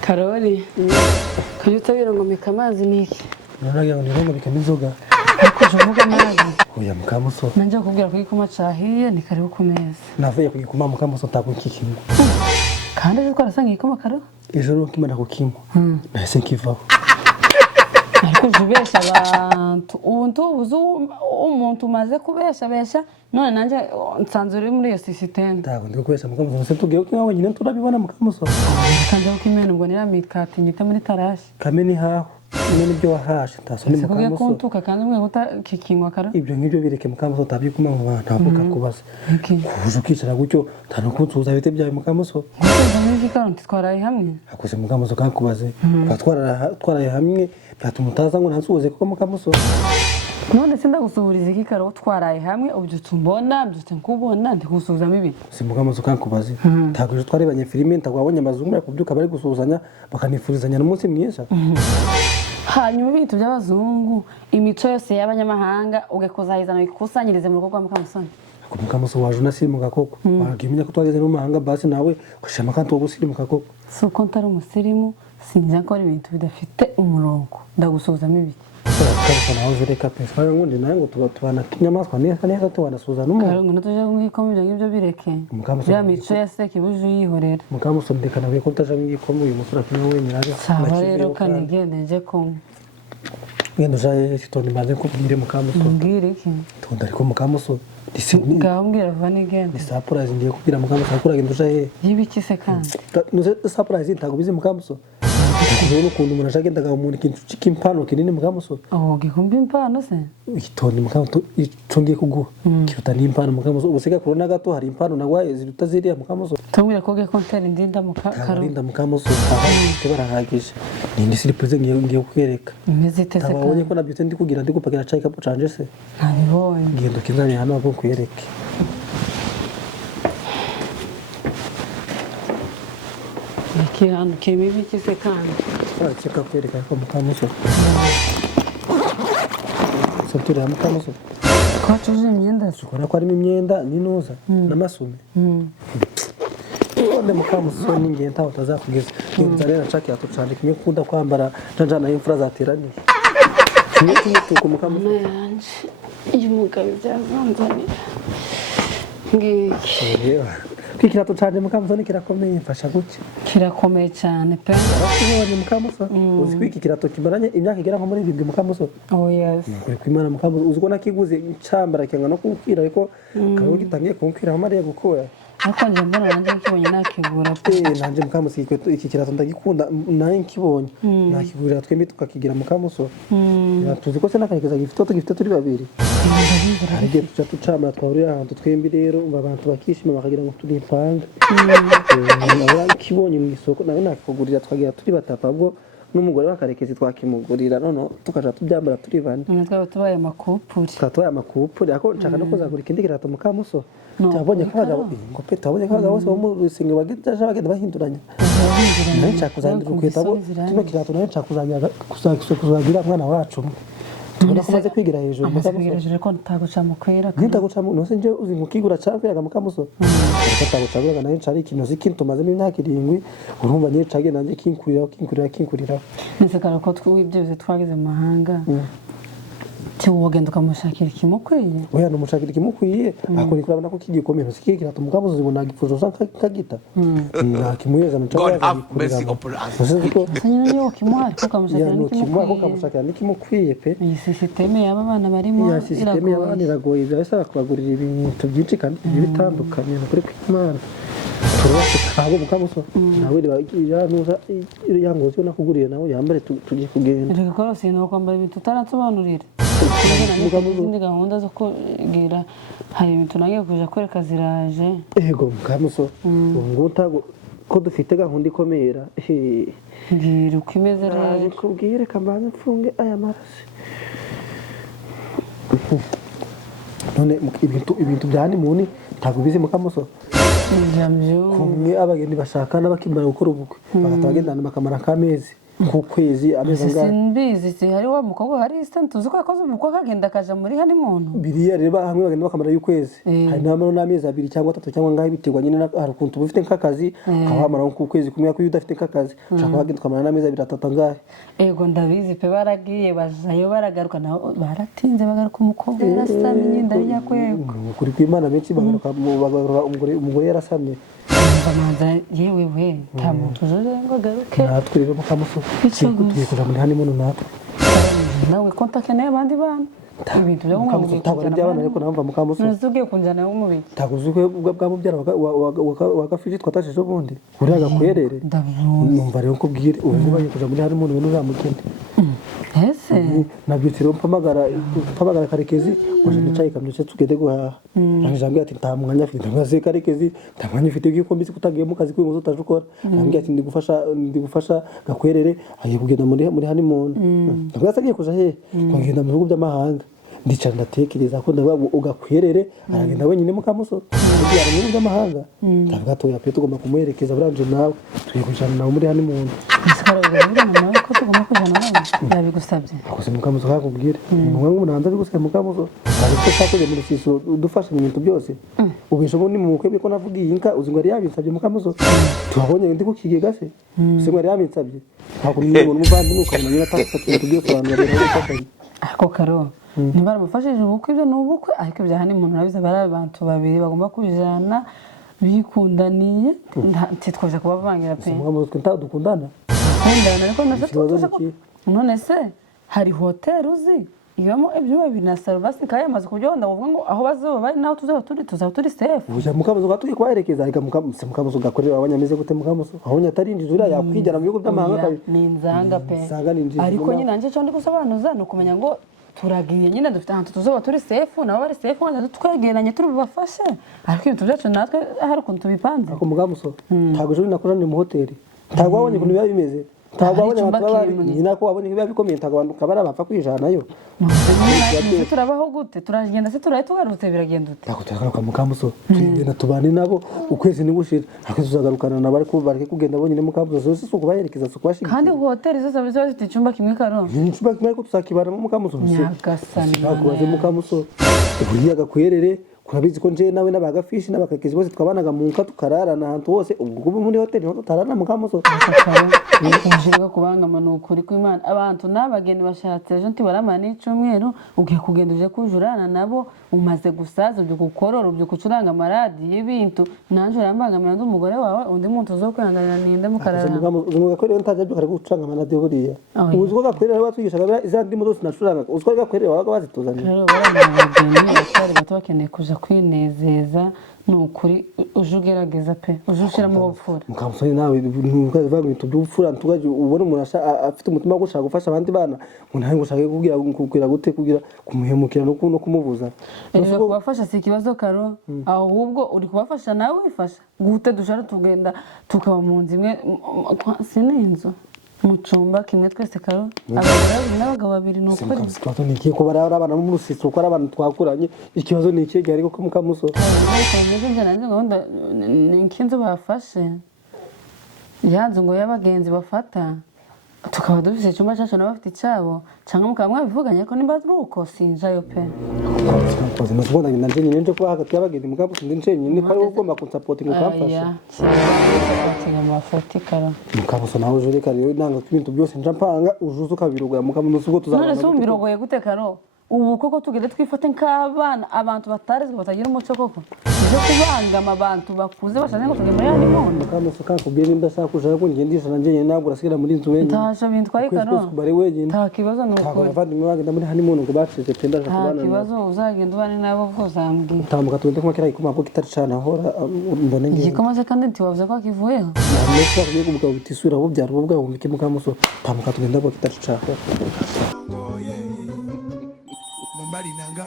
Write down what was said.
Karoli, kujutabira ngo meka amazi niki? Naragira ngo nirongo bikamizoga. Kujuvuga amazi. Oya Mukamuso. Nanje kubwira kugikoma cahiye ni karibu ku meza. Navuye kugikoma Mukamuso ntakukikimo. Kandi ejo twarasanga igikoma Karo? Ijoro kimana kukimo. Nahise nkivaho. Ariko jubesha abantu umuntu umaze kubesha none nanje nsanzwe uri muri iyo system. Ndago ndiko kwesa Mukamuso se tugiye kinwa nyine turabibona Mukamuso. Kanje ukimena ngo niramikati nyita muri tarashi. Kameni haho. None byo wahashe taso ni Mukamuso. Kugiye kuntuka kandi mwe utakikinywa Karo. Ibyo ngibyo bireke Mukamuso tabyikuma mu bana ntavuka kubaza. Kuje ukicara gutyo ntano kuntuza bite bya Mukamuso. Kuko muri Karo twaraye hamwe. Akoze Mukamuso kankubaze. Twaraye hamwe byatuma utaza ngo ntansubize kuko Mukamuso. None sinda gusuburiza iki Karo twaraye hamwe ubyutse umbona byutse nkubona ndikusuzamo ibi. Si Mukamuso kankubaze. Tagoje twarebanye filime ntagwabonye amazungu ya kubyuka bari gusuzanya bakanifurizanya n'umunsi mwiza. Hanyuma ibintu by'abazungu imico yose y'abanyamahanga ugakozahizana ikusanyirize mu rugo rwa Mukamusoni. Ko Mukamuso waje unasirimuka koko. Wagimenya ko twageze mu mahanga basi nawe ukashima kantu wo gusirimuka koko. Suko ntari umusirimu sinjya ko ibintu bidafite umurongo ndagusuzamo ibiki. Mukamuso nawe ureka pesa ngundi nawe ngo tubana kinyamaswa neza tubanasuza n'umuntu. Karo ngo tujya mwikomo ibyo ngibyo bireke. Ya mico yase kibuje yihorera. Mukamuso ndekana we ko utaje mwikomo uyu musura kimwe wenyine ari. Saba rero kanigende nje ko ngendo jaye kitoni maze kubwire Mukamuso. mbwire iki? Tonda ariko Mukamuso Gambwira vanigende. ni surprise ngiye kubwira Mukamuso akuraga ndo jaye. Yibiki se kandi? Nuze surprise ntagubize Mukamuso. Kubona ukuntu umuntu ajagendaga umuntu ikintu cy'impano kinini Mukamuso. Oh gikumbi impano se? Igitoni Mukamuso icongiye kuguha. Kiruta n'impano Mukamuso ubusiga kurona gato hari impano nagwaye ziruta ziriya Mukamuso. Tumwira ko konteri ndinda mu Karo. Karinda Mukamuso barahagije. Ni surprise ngiye kwereka. Imeze se Abonye ko nabyutse ndi kugira ndi gupagira chai kapo canje se. ntabibonye. Ngendo kinzanye hano abo kwereke. Iki hano kimibi kise kandi. Cheka kwereka ko Mukamuso. Sabtura Mukamuso. Ko tuje imyenda se? Kora ko arimo imyenda n'inoza n'amasume. None Mukamuso ningiye ntaho tazakugeza. Nginza rero nshaka yatucanje kimwe kunda kwambara njana y'imfura zateraniye. Kimwe tuko Mukamuso. Yanje. Uyu mugabo byazanzanira. Ngiki. Kikirato canje Mukamuso nikirakomeye mfasha guke. Kirakomeye cyane pe. Ariko Mukamuso uzi kwiki kirato kimaranye imyaka igera nko muri 7 Mukamuso. Oh yes. Kuri kwimana Mukamuso uzi ko nakiguze icambara cyangwa no kukwira ariko kabo gitangiye kunkwira aho Mariya gukora. Ariko nje mbona nanje nkibonye nakigura pe. Nanje Mukamuso iki kirato ndagikunda naye nkibonye. Nakigurira twembi tukakigira Mukamuso. Tuzi ko se nakageza gifite turi babiri. Arige tucambara twahurira ahantu twembi rero abantu bakishima bakagira ngo turi impanga. Kibonye mu isoko nawe nakugurira twagira turi batapa bwo n'umugore wakarekezi twakimugurira none tukaja tubyambara turi bane. Twaba tubaye amakupuri. Twatoya amakupuri ako nshaka no kuzagura ikindi kirato Mukamuso. Cyabonye ko abagabo ngo pe twabonye ko abagabo bose bo mu rusinge bagenda bahinduranya. Nawe nshaka kuzandira ukwitabo kino kirato nawe nshaka kuzagira mwana wacu. Tubona ko maze kwigira hejuru Mukamuso ko ntaguca mukwira. Nitaguca mu nose nje uzi ngukigura cyafiraga Mukamuso. Taguca nawe cari ikintu zikintu maze imyaka 7 urumva nyine cage nanje kinkurira. Nese Karo ko twibyo twagize mu mahanga. Wogenda ukamushakira ikimukwiye. Oya numushakira ikimukwiye akora kurabona ko kigikomeye nsikikira Mukamuso zibona gifuzo kagita. Nakimuyeza God have mercy upon us. Sanyina yo kimuhari ko kamushakira n'ikimukwiye. Ko kamushakira n'ikimukwiye pe. Iyi systeme y'aba bana barimo iragoye. Systeme y'abana iragoye byasaba kubagurira ibintu byinshi kandi bitandukanye kuri kwimana. Turashaka abo Mukamuso nawe nuza yangoze nakuguriye nawe yambare tugiye kugenda. Reka ko sino kwambara ibintu taratsobanurira. Izindi gahunda zo kugira hari ibintu nagiye kuja kwereka ziraje. Ego Mukamuso nguta ko dufite gahunda ikomera. Ngira uko imeze rero. Kubwire kambanze mfunge aya marasi. None ibintu byani muni tagubize Mukamuso. Njamyo. Kumwe abageni bashaka n'abakimara gukora ubukwe. Bagatagendana bakamara kamezi. ku kwezi amezi angahe simbizi si hari wa mukobwa hari instant tuzi ko yakoze ubukwe akagenda akaja muri honeymoon biriya reba hamwe bagenda bakamara y'ukwezi hari n'amano n'amezi 2 cyangwa 3 cyangwa ngahe biterwa nyine hari ukuntu uba ufite nk'akazi ukaba wamara nko ku kwezi kumwe ko iyo udafite nk'akazi ushaka wagenda ukamara n'amezi 2 3 angahe ego ndabizi pe baragiye bajayo baragaruka naho baratinze bagaruka umukobwa yarasamye nyinda yakwego kuri kw'Imana benshi bagaruka umugore yarasamye bamanza yewe we nta muntu uzoje ngo agaruke natwe rero mukamuso tugiye kuja muri honeymoon natwe nawe kontakte n'abandi bana ibintu byo mukamuso tabara by'abana ariko namva mukamuso nazugiye kunjana yo mubiki taguzuke bwa mubyara wagafije twatashije ubundi uriya gakwerere numva rero ko bwire ubu bagiye kuja muri honeymoon we n'uramukende ese nabyutiro mpamagara karekezi uje nicaye kamyo cyo tugede guhaha nanjye ati nta mwanya afite ndabaze karekezi nta mwanya ufite ugiye kombisi kutagiye mu kazi k'uyu utaje ukora nanjye ati ndigufasha gakwerere agiye kugenda muri honeymoon ndabaza agiye kuja he kugenda mu bihugu by'amahanga ndicara ndatekereza ko ndaba ugakwerere aragenda wenyine mukamuso kugira ngo mu bihugu by'amahanga ndavuga atoya pe tugomba kumuherekeza buranje nawe tugiye kujana nawe muri honeymoon nawe ko tugomba kujana nawe yabigusabye akose mukamuso kakubwire umwe nk'umuntu bigusabye mukamuso ariko cyakoze muri siso udufasha mu bintu byose ubisho ni mu kwemye ko navugiye inka uzi ngo ari yabisabye mukamuso tubabonye ndi ku kigega se se ngo ari yabisabye hakundi umuntu muvandimwe ukabona nyina atafata ibintu byose abantu babiri ako karo ntibaramufashije ubukwe ibyo ni ubukwe ariko ibya honeymoon urabizi bari abantu babiri bagomba kubijana bikundaniye ntitwaje kubavangira pe mukamuso dukundana kundana ariko nase none se hari hotel uzi ibamo ibyuma bibiri na salvasi kandi yamaze kubyonda ngo ngo aho bazoba bari naho tuzaba turi safe uja mukamuso gatuye kwaherekeza ariko mukamuso gakorera abanyamize gute mukamuso aho nyatarinjije uriya yakwijana mu bihugu by'amahanga kabiri ni inzanga pe ariko nyine nanje cyo ndi gusobanuza no kumenya ngo turagiye nyine dufite ahantu tuzoba turi safe nabo bari safe wanda twegeranye turi bubafashe ariko ibintu byacu natwe hari ukuntu tubipanze ako mukamuso ntago je nakoranye mu hoteli ntago wabonye ukuntu biba bimeze ntago wabonye abantu nyina ko wabonye biba bikomeye ntago abantu kabara bapfa kwijana yo turabaho gute turagenda se turaye tugarutse biragenda ute ntago turagaruka mukamuso tugenda tubane nabo ukwezi nigushira ariko tuzagarukana nabo ariko bareke kugenda bonyine mukamuso zose suko bayerekeza suko bashika kandi hoteli zose ziba zifite icyumba kimwe karo icyumba kimwe ariko tuzakibana mu mukamuso nyagasani ntago mukamuso uriya gakwerere kurabizi ko nje nawe n'abagafishi n'abakakezi bose twabanaga mu nka tukararana ahantu hose ubwo muri hoteli ho tutarana mukamuso ushaka kubangama n'ukuri kw'Imana abantu n'abageni bashatse ejo ntibaramana n'icumweru ugiye kugenda uje kujurana nabo umaze gusaza byo gukorora byo kucuranga amaradi y'ibintu nanje urambangamira ndi umugore wawe undi muntu uzo kwihanganira ninde mukarara umuga kwerere ntaje byo kare gucuranga amaradi buriya uzi ko gakwerere batwigishaga izandi ndimo zose nacuranga uzi ko gakwerere wabaga bazituzanye rero barabageni batari bato bakeneye kuja kwinezeza nukuri uje ugerageza pe uje ushiramo ubupfura mukamusoni nawe ntukavuga ibintu by'ubupfura ntugaje ubone umuntu afite umutima wo gushaka gufasha abandi bana ngo ntahe gushaka kugira gute kugira kumuhemukira no kumubuza rero kubafasha si ikibazo karo ahubwo uri kubafasha nawe wifasha gute dushara tugenda tukaba mu nzu imwe sinenzo mu cyumba kimwe twese karo abagabo n'abagabo babiri no kuri ikibazo ni iki ko bari abana mu rusisiro ko ari abantu twakuranye ikibazo ni iki ariko ko mukamuso ni ikinzo bafashe yanzu ngo y'abagenzi bafata tukaba dufite icyumba cyacu n'abafite icyabo cyangwa mukaba mwabivuganye ko nimba ari uko sinjayo pe koze nasubona nanje nyine nje kuba hagati y'abagenzi mukamuso ndi nyine ko ari ugomba kunsapotinga ukamfasha mukamuso nawe uje reka rero nanga ibintu byose nja mpanga ujuze ukabirugura mukamuso ubwo tuzabana none se umbirogoye gute karo ubu koko tugende twifate nk'abana abantu batarizwe batagira umuco koko byo kubangama abantu bakuze bashaka ngo tugende muri honeymoon mukamuso kakubwiye nimba ashaka kuja ko ngendisha nanje nyine ntabwo urasigira muri inzu wenyine ntasha bintwaye karo bari wenyine nta kibazo ni uko abavandimwe bagenda muri honeymoon ngo baceze penda nta kibazo uzagenda ubane nabo bwose ambwiye tambuka tugende kuma kira ikoma ko kitaricana hora mbone ngiye igikoma se kandi ntiwavuze ko akivuyeho nese bakuye ku mugabo bitisura bo byaro bo bwabo bike mukamuso tambuka tugenda ko kitaricana Mumbali nanga